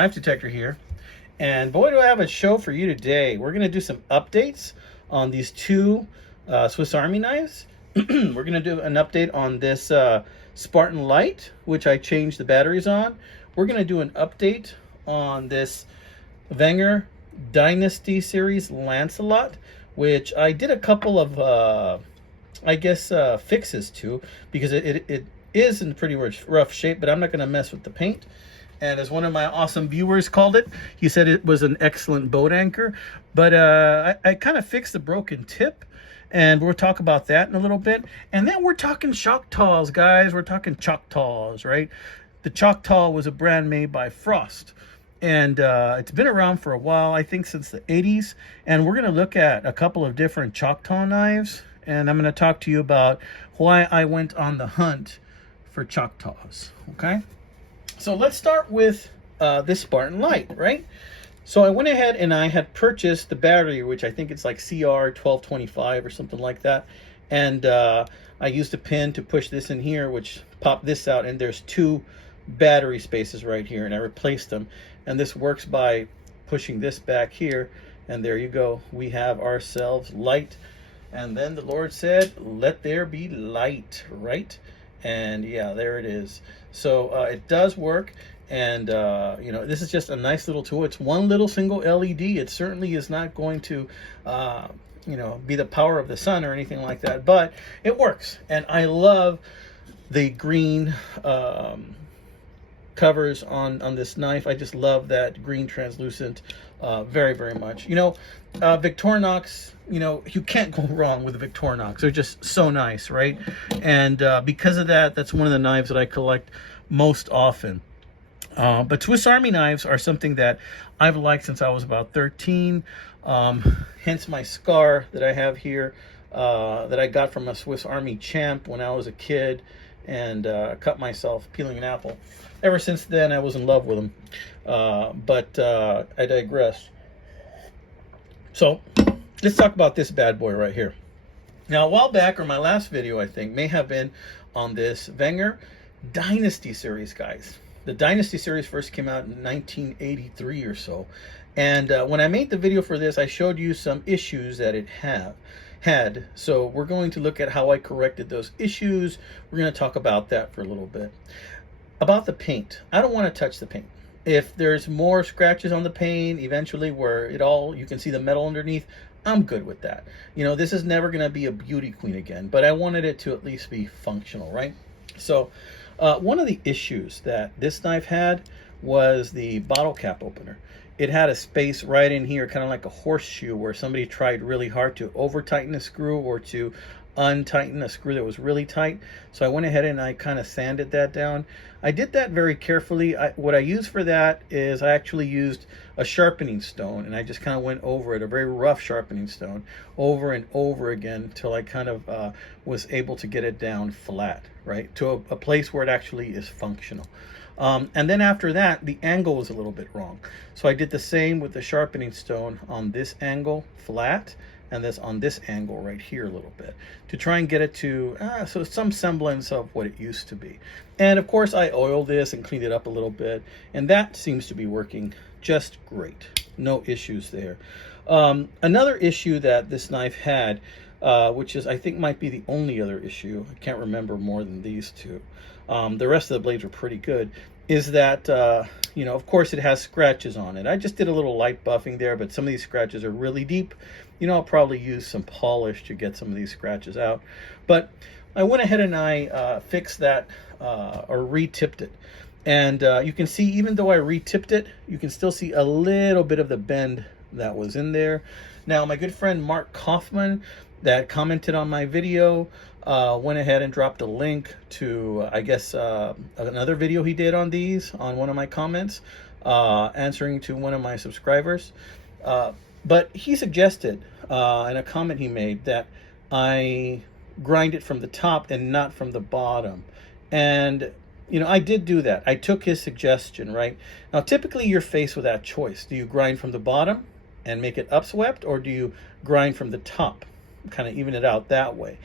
knife detector here, and boy do I have a show for you today. We're going to do some updates on these two Swiss Army knives. We're going to do an update on this Spartan Light, which I changed the batteries on. We're going to do an update on this Wenger Dynasty series Lancelot, which I did a couple of fixes to, because it is in pretty rough shape, but I'm not going to mess with the paint. And as one of my awesome viewers called it, he said it was an excellent boat anchor. But I kind of fixed the broken tip, and we'll talk about that in a little bit. And then we're talking Choctaws, guys. We're talking Choctaws, right? The Choctaw was a brand made by Frost. And it's been around for a while, I think since the 80s. And we're going to look at a couple of different Choctaw knives. And I'm going to talk to you about why I went on the hunt for Choctaws, okay? So let's start with this Spartan Light, right? So I went ahead and I had purchased the battery, which I think it's like CR1225 or something like that. And I used a pin to push this in here, which popped this out. And there's two battery spaces right here, and I replaced them. And this works by pushing this back here. And there you go. We have ourselves light. And then the Lord said, let there be light, right? And yeah, there it is. So it does work. And you know, this is just a nice little tool. It's one little single LED. It certainly is not going to you know, be the power of the sun or anything like that, but it works. And I love the green covers on this knife. I just love that green translucent very, very much. You know, Victorinox, you know, you can't go wrong with the Victorinox. They're just so nice, right? And because of that, that's one of the knives that I collect most often. But Swiss Army knives are something that I've liked since I was about 13. Hence my scar that I have here, that I got from a Swiss Army champ when I was a kid, and cut myself peeling an apple. Ever since then, I was in love with them. But I digress. So let's talk about this bad boy right here. Now, a while back, or my last video, I think, may have been on this Wenger Dynasty series, guys. The Dynasty series first came out in 1983 or so. And when I made the video for this, I showed you some issues that it had. So we're going to look at how I corrected those issues. We're going to talk about that for a little bit. About the paint, I don't want to touch the paint. If there's more scratches on the paint eventually where you can see the metal underneath, I'm good with that. You know, this is never going to be a beauty queen again, but I wanted it to at least be functional, right? So one of the issues that this knife had was the bottle cap opener. It had a space right in here, kind of like a horseshoe, where somebody tried really hard to over tighten a screw or to untighten a screw that was really tight. So I went ahead and I kind of sanded that down. I did that very carefully. What I used for that is I actually used a sharpening stone, and I just kind of went over it, a very rough sharpening stone, over and over again until I kind of was able to get it down flat, right, to a place where it actually is functional. And then after that, the angle was a little bit wrong. So I did the same with the sharpening stone on this angle flat, and this on this angle right here a little bit, to try and get it to so some semblance of what it used to be. And of course I oiled this and cleaned it up a little bit, and that seems to be working just great. No issues there. Another issue that this knife had, which is I think might be the only other issue, I can't remember more than these two, the rest of the blades are pretty good, is that you know, of course it has scratches on it. I just did a little light buffing there, but some of these scratches are really deep. You know, I'll probably use some polish to get some of these scratches out. But I went ahead and I fixed that, or re-tipped it. And you can see, even though I re-tipped it, you can still see a little bit of the bend that was in there. Now, my good friend Mark Kaufman, that commented on my video, went ahead and dropped a link to, I guess, another video he did on these, on one of my comments, answering to one of my subscribers. But he suggested in a comment he made that I grind it from the top and not from the bottom. And, you know, I did do that. I took his suggestion, right? Now, typically you're faced with that choice. Do you grind from the bottom and make it upswept, or do you grind from the top, kind of even it out that way?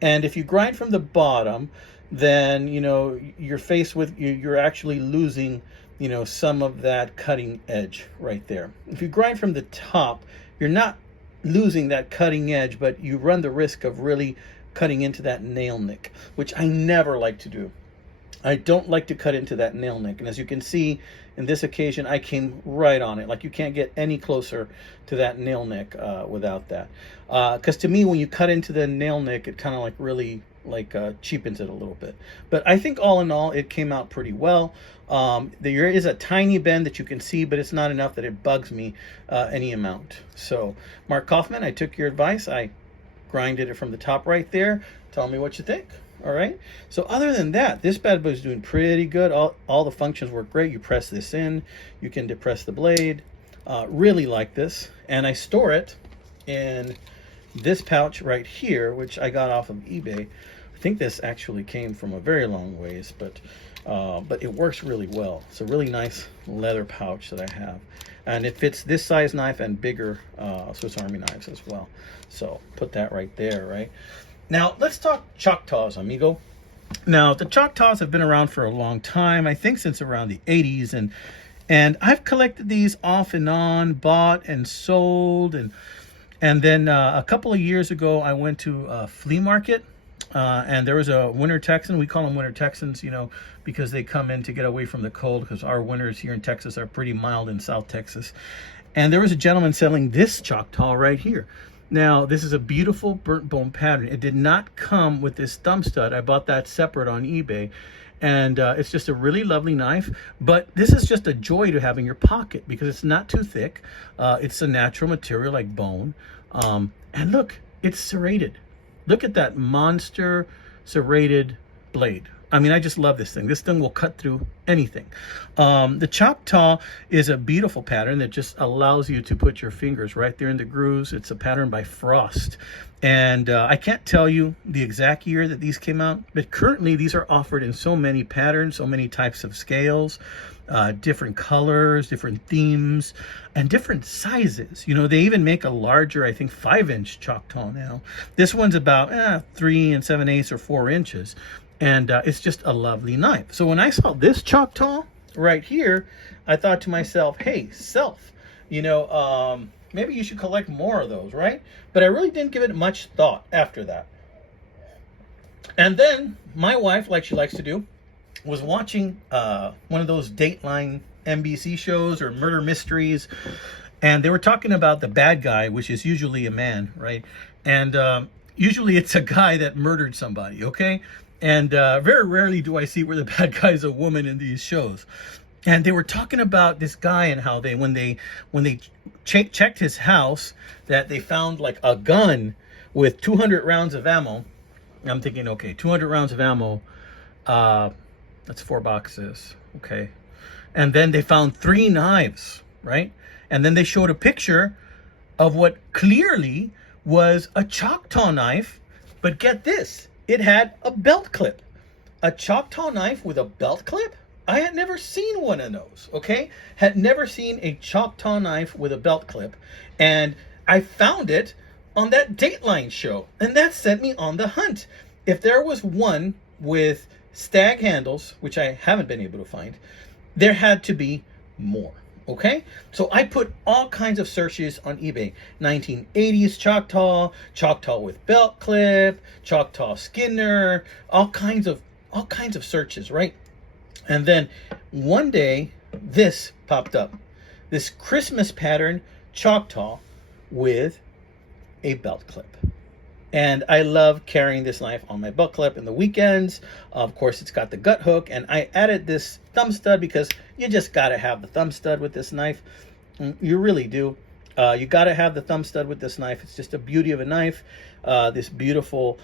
And if you grind from the bottom, then, you know, you're faced with, you're actually losing you know, some of that cutting edge right there. If you grind from the top, you're not losing that cutting edge, but you run the risk of really cutting into that nail nick, which I never like to do. I don't like to cut into that nail nick. And as you can see, in this occasion, I came right on it. Like, you can't get any closer to that nail nick without that. Because to me, when you cut into the nail nick, it kind of like really like cheapens it a little bit. But I think all in all, it came out pretty well. There is a tiny bend that you can see, but it's not enough that it bugs me any amount. So, Mark Kaufman, I took your advice. I grinded it from the top right there. Tell me what you think. All right. So other than that, this bad boy is doing pretty good. All the functions work great. You press this in, you can depress the blade. Really like this. And I store it in this pouch right here, which I got off of eBay. I think this actually came from a very long ways, but it works really well. It's a really nice leather pouch that I have. And it fits this size knife and bigger Swiss Army knives as well. So put that right there, right? Now, let's talk Choctaws, amigo. Now, the Choctaws have been around for a long time, I think since around the 80s, and I've collected these off and on, bought and sold, and then a couple of years ago, I went to a flea market, and there was a winter Texan. We call them winter Texans, you know, because they come in to get away from the cold, because our winters here in Texas are pretty mild in South Texas. And there was a gentleman selling this Choctaw right here. Now, this is a beautiful burnt bone pattern. It did not come with this thumb stud. I bought that separate on eBay. And it's just a really lovely knife. But this is just a joy to have in your pocket because it's not too thick. It's a natural material like bone. And look, it's serrated. Look at that monster serrated blade. I mean, I just love this thing. This thing will cut through anything. The Choctaw is a beautiful pattern that just allows you to put your fingers right there in the grooves. It's a pattern by Frost. And I can't tell you the exact year that these came out, but currently these are offered in so many patterns, so many types of scales, different colors, different themes, and different sizes. You know, they even make a larger, I think, 5-inch Choctaw now. This one's about 3 7/8 or 4 inches. And it's just a lovely knife. So when I saw this Choctaw right here, I thought to myself, hey, self, you know, maybe you should collect more of those, right? But I really didn't give it much thought after that. And then my wife, like she likes to do, was watching one of those Dateline NBC shows or murder mysteries. And they were talking about the bad guy, which is usually a man, right? And usually it's a guy that murdered somebody, okay? And very rarely do I see where the bad guy is a woman in these shows. And they were talking about this guy and how when they checked his house, that they found like a gun with 200 rounds of ammo. I'm thinking, okay, 200 rounds of ammo, that's 4 boxes, okay. And then they found 3 knives, right? And then they showed a picture of what clearly was a Choctaw knife, but get this. It had a belt clip. A Choctaw knife with a belt clip? I had never seen one of those, okay? Had never seen a Choctaw knife with a belt clip. And I found it on that Dateline show. And that sent me on the hunt. If there was one with stag handles, which I haven't been able to find, there had to be more. Okay, so I put all kinds of searches on eBay. 1980s Choctaw, Choctaw with belt clip, Choctaw Skinner, all kinds of searches, right? And then one day this popped up. This Christmas pattern Choctaw with a belt clip. And I love carrying this knife on my belt clip in the weekends. Of course, it's got the gut hook. And I added this thumb stud because you just got to have the thumb stud with this knife. You really do. You got to have the thumb stud with this knife. It's just a beauty of a knife. This beautiful,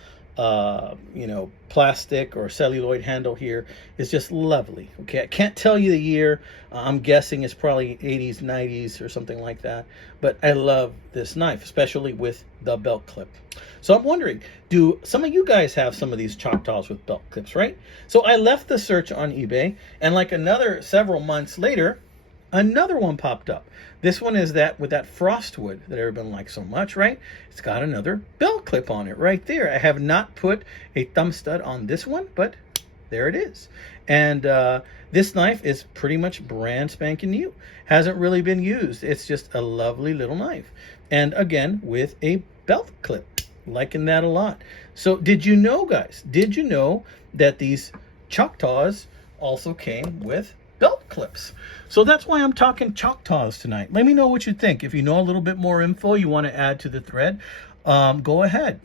plastic or celluloid handle here is just lovely. Okay, I can't tell you the year. I'm guessing it's probably 80s, 90s or something like that. But I love this knife, especially with the belt clip. So I'm wondering, do some of you guys have some of these Choctaws with belt clips, right? So I left the search on eBay, and like another several months later, another one popped up. This one is that with that frostwood that everyone likes so much, right? It's got another belt clip on it right there. I have not put a thumb stud on this one, but there it is. And this knife is pretty much brand spanking new. Hasn't really been used. It's just a lovely little knife. And again, with a belt clip. Liking that a lot. So did you know, guys, did you know that these Choctaws also came with belt clips? So that's why I'm talking Choctaws tonight. Let me know what you think. If you know a little bit more info you want to add to the thread, go ahead.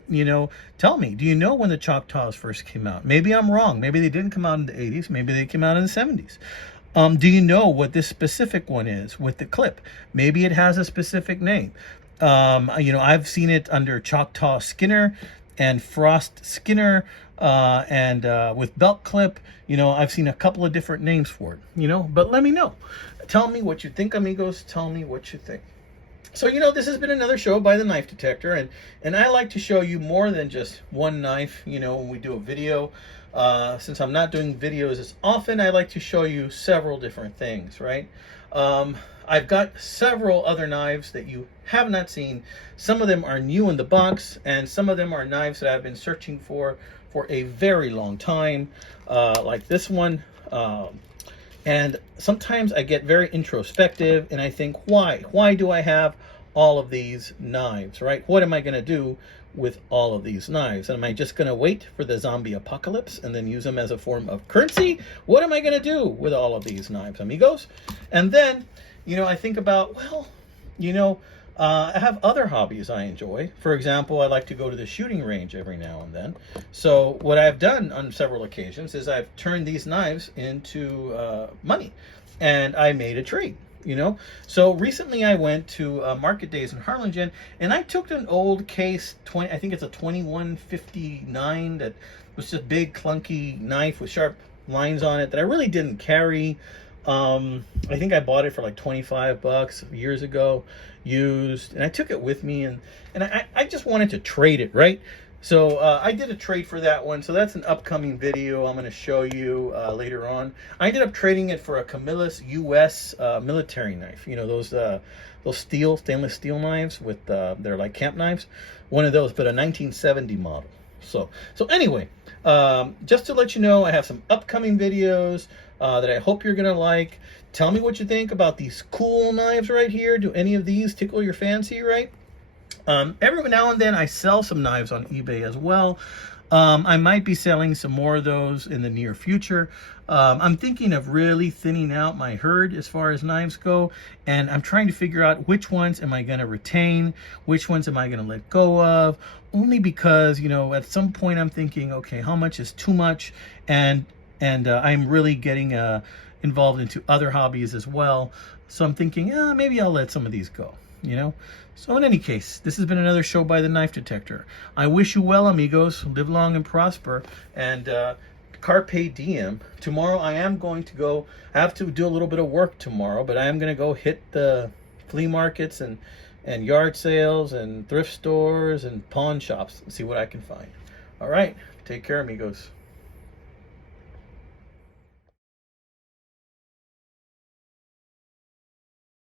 Tell me, do you know when the Choctaws first came out? Maybe I'm wrong. Maybe they didn't come out in the 80s. Maybe they came out in the 70s. Do you know what this specific one is with the clip? Maybe it has a specific name. I've seen it under Choctaw Skinner and Frost Skinner, and with belt clip. I've seen a couple of different names for it, but let me know. Tell me what you think, amigos. Tell me what you think. So, this has been another show by the Knife Detector, and I like to show you more than just one knife, when we do a video. Since I'm not doing videos as often, I like to show you several different things, right? I've got several other knives that you have not seen. Some of them are new in the box, and some of them are knives that I've been searching for a very long time, like this one. And sometimes I get very introspective, and I think, why do I have all of these knives, right? What am I going to do with all of these knives? Am I just going to wait for the zombie apocalypse and then use them as a form of currency? What am I going to do with all of these knives, amigos? And then, I think about, I have other hobbies I enjoy. For example, I like to go to the shooting range every now and then. So what I've done on several occasions is I've turned these knives into money, and I made a trade. So recently I went to Market Days in Harlingen, and I took an old case, I think it's a 2159, that was just a big clunky knife with sharp lines on it that I really didn't carry. I think I bought it for like $25 years ago, used, and I took it with me, and I just wanted to trade it, right? So I did a trade for that one. So that's an upcoming video I'm going to show you later on. I ended up trading it for a Camillus US military knife. Those stainless steel knives with they're like camp knives. One of those, but a 1970 model. So anyway, just to let you know, I have some upcoming videos that I hope you're going to like. Tell me what you think about these cool knives right here. Do any of these tickle your fancy, right? Every now and then I sell some knives on eBay as well. I might be selling some more of those in the near future. I'm thinking of really thinning out my herd as far as knives go, and I'm trying to figure out which ones am I going to retain, which ones am I going to let go of, only because, at some point I'm thinking, okay, how much is too much? And I'm really getting involved into other hobbies as well. So I'm thinking, maybe I'll let some of these go, So in any case, this has been another show by the Knife Detector. I wish you well, amigos. Live long and prosper. And carpe diem. Tomorrow I am going to go. I have to do a little bit of work tomorrow, but I am going to go hit the flea markets and yard sales and thrift stores and pawn shops and see what I can find. All right. Take care, amigos.